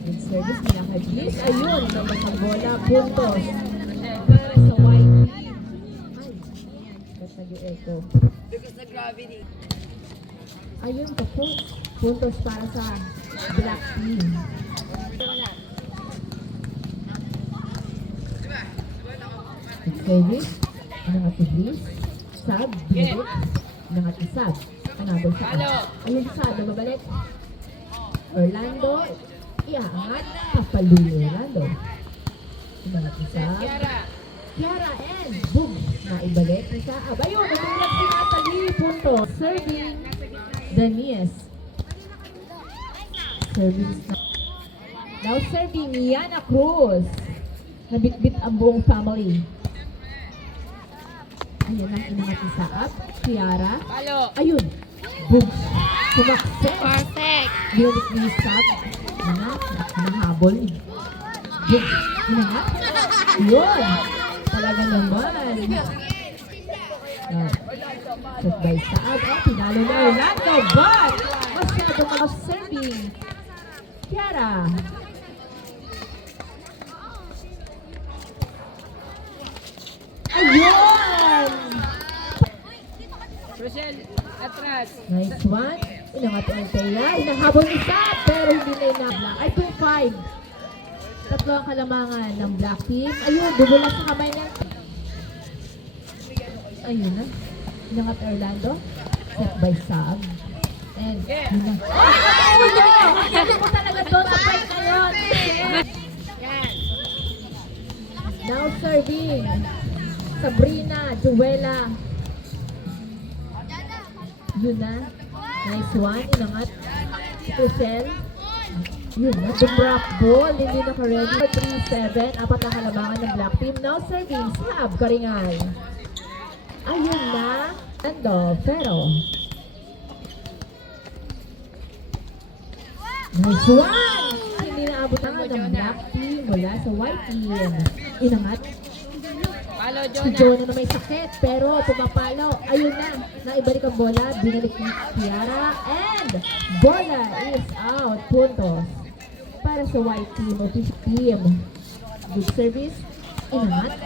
Good service, pinaka-bliss. Ayun, labas ang bola, puntos. Para sa white team. Ay, ba't nag-echo? Because the gravity. Ayun, tapos. Puntos para sa black team. Good service. Pinaka-bliss. Sub, binalik. Pinaka-sub. Another sub. Ayun, sub, nababalik. Orlando, iangat, papaluyo Orlando. Pinaka-sub. Kiara and boom! Naibalik ni Saab. Ayun, natulog si Natalie. Punto. Serving. Danies. Serving. Now serving Yana Cruz. Nabitbit ang buong family. Ayun ang inangat ni Saab. Kiara. Ayun. Boom. Sumakses. Perfect. Binulit ni Saab. Nahabol. Boom. Inangat. Ayun. Talaga naman. Set by Saab. Pinalo na Orlando. But, masyado mga serving. Kiara. Ayun! Rochelle, atras. Nice one. Inangat ang Thea. Inahabol ni Saab. Pero hindi na inabla. Ay, 2-5. Tatlo ang kalamangan ng black team. Ayun, bumulas sa kamay niya. Ayun na. Inangat Orlando. Set by Saab. And, yun na. Oh, no! Hindi ko talaga doon sa fight na yun. Now serving. Sabrina, Juwela. Yun na. Nice one. Inangat. Rochelle. Yun na. The drop ball. Hindi naka-ready. 3-7. Apat ang kalamangan ng black team. Now serving. Slab. Karingay. Ayun na. Ando. Pero. Nice one. Hindi naabot ang ng black team mula sa white team. Inangat. Si Jonah na may sakit, pero pumapalo. Ayun na, naibalik ang bola, binalik ni Kiara, and bola is out. Puntos para sa white team o team. Good service. Inangat.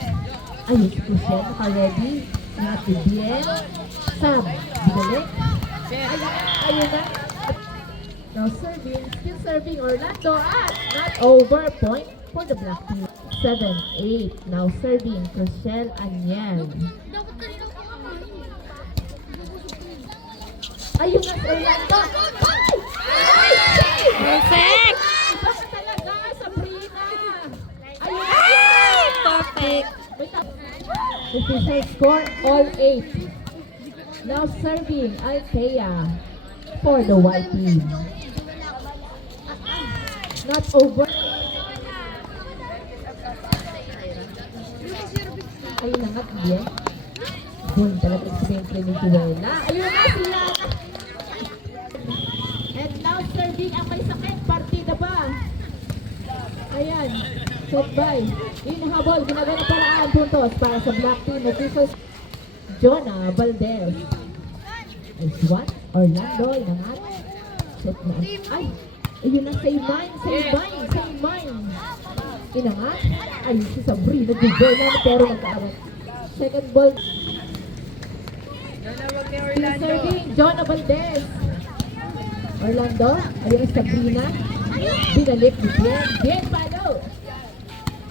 Ayun si Kushen, naka-ready. Inangat si Bien. Sab, binalik. Ayun na. Now serving, still serving Orlando at not over. Point for the black team. 7-8. Now serving Rochelle Aniel. Ayun na si Orlando. Ay! Perfect. Iba ka talaga, Sabrina. Ayun. Perfect. Official score, all 8. Now serving Althea for the white team. Not over. Ayun na nga, Bien. Doon talaga eksemplo ni Juwela. Ayun na siya. And now serving ang may sakit. Partida ba? Ayan. Set by. Inahabol. Ginagana paraan. Puntos para sa black team. Officials. Jonah Valdez. Nice one. Orlando. Inangat. Set na. Ay. Ayun na. Same mind. Same mind. Same mind. Inangat. Ay, si Sabrina Juwela pero nagkaawat. Second ball. Still serving, Jonah Valdez. Orlando. Ayun ang Sabrina. Binalik ni Bien. Bien, palo.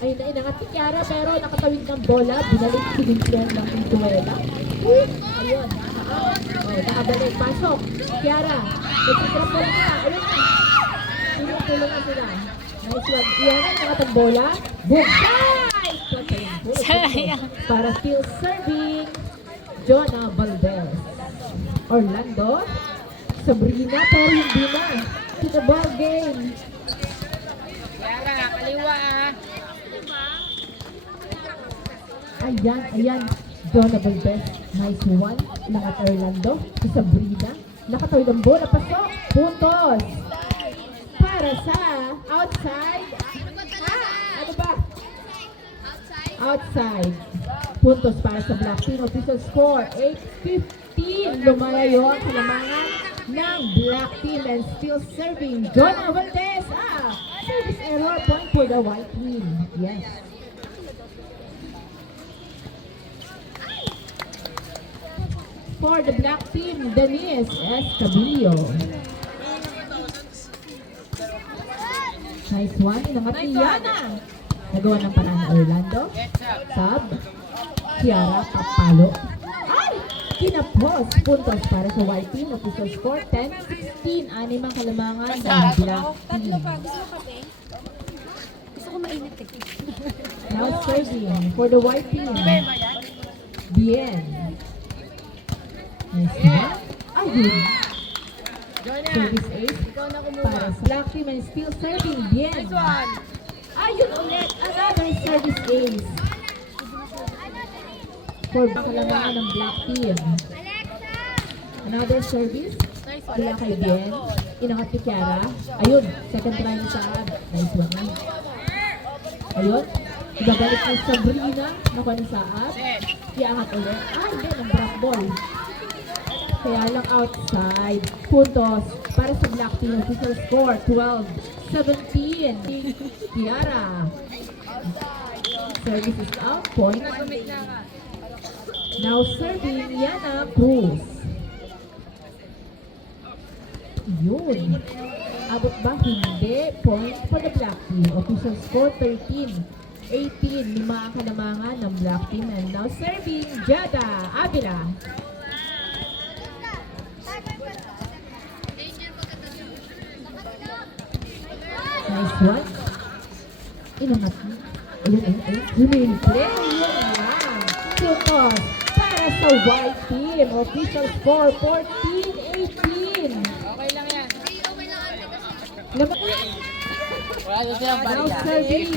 Ayun na, inangat si Kiara pero nakatawid ng bola. Binalik si Vincent ng Juwela. Ayun. Nakabalik. Pasok. Kiara. Nagsitrap mo na. Ayun na. Tulungan sila. Nice one. Iyan ang nakatang bola. Boom! Sayang. Para still serving Jonah Valdez. Orlando. Sabrina pero hindi na. To the ball game. Yara, kaliwa ah. Ayan. Jonah Valdez. Nice one. Langat Orlando. Si Sabrina. Nakatawid ang bola. Pasok. Puntos. Para sa outside. Ano ba? Outside. Puntos para sa black team. Official score 8-15. Lumalayo ang kalamangan ng black team and still serving Jonah Valdez. Service for the white team. Yes. For the black team, Denise Escabillo. Nice one. Inangat ni Yana. Nagawa ng paraan ni Orlando. Sub. Kiara Papalo. Ay! Kinapos. Puntos para sa white team. Official score 10-16. Anim ang kalamangan ng black team. Gusto ko mainit eh. Now serving for the white team. Bien. Nice one. Ayun. Service ace para sa black team and still serving. Bien. Ayun ulit. Another service ace. For kalamangan ng black team. Another service. Mula kay Bien. Inangat ni Kiara. Ayun. Second try ni Saab. Nice one na. Ayun. Ibabalik ni Sabrina. Nakuha ni Saab. Iangat ulit. Ah, hindi. Nag-drop ball. Kaya lang outside. Puntos para sa black team. Official score 12-17. Kiara. Service is out. Point. Now serving Yana Cruz. Yun. Abot ba? Hindi. Point for the black team. Official score 13-18. Lima ang kalamangan ng black team. And now serving Jada Avila. Nice one. Inangat niya. Ayun. Humilple. Yun lang. Puntos para sa white team. Official score 14-18. Okay lang yan. Wala na silang Now banda. serving.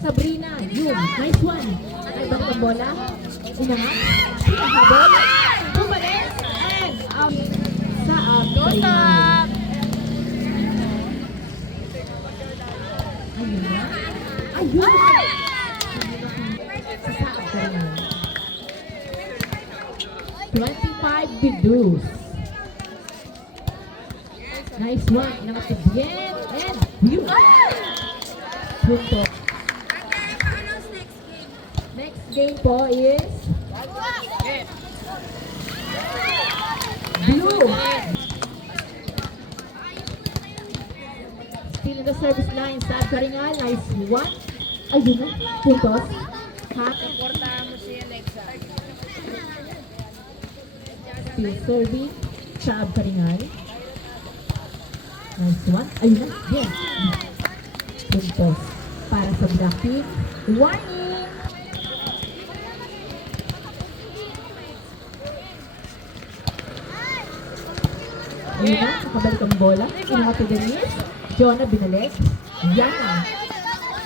Sabrina. Yun. Nice one. Ay, bakit ang bola? Inangat. Habol. Bumalik. And out. Sa Sabrina. Ayun na. Ayun! Sa Sabrina. 25 Bidus. Nice one. Inangat si Bien. And view. Punto. Next game po is Blue. Still in the service line. Sad Karingal. Nice one. Ayun na. Puntos. Ha? Portahan mo si Alexa. Still serving. Sad Karingal. Nice one. Ayun na. Yes. Puntos. Para sa black team. Warning! Ayun na. Nakabalik ang bola. Inangat si Denise. Jonah binalik. Yana.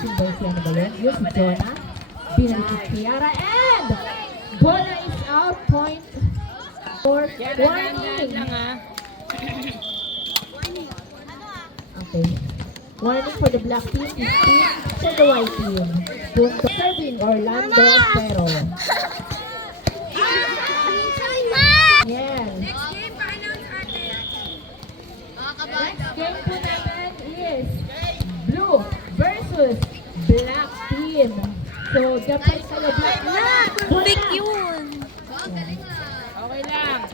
Sino si Yana ba yun? Yun si Jonah. Binalik si Kiara. And bola is out. Point for warning. lang ha. Okay. Warning for the black team. 15 for the white team. Punto serving Orlando Pero. Yes. Next game po natin is Blue versus Black Team. So, dapat kayo Black Team. Perfect yun. Okay lang.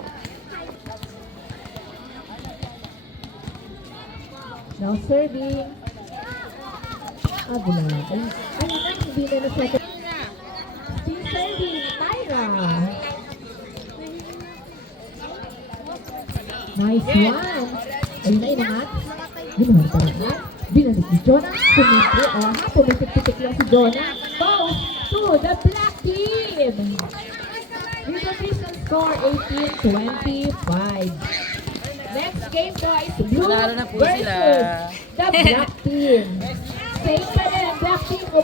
Now serving. Abula. Ayun na, hindi na na second. Still serving, Tyra. Nice one. Ayun na, inangat. Ginawa pa rin. Binalik ni Jonah. Pumitik-pitik lang si Jonah. Goes to the black team. With the official score 18-25. Next game guys, Blue Panalo na po versus sila. the black team. Same pa rin, black team o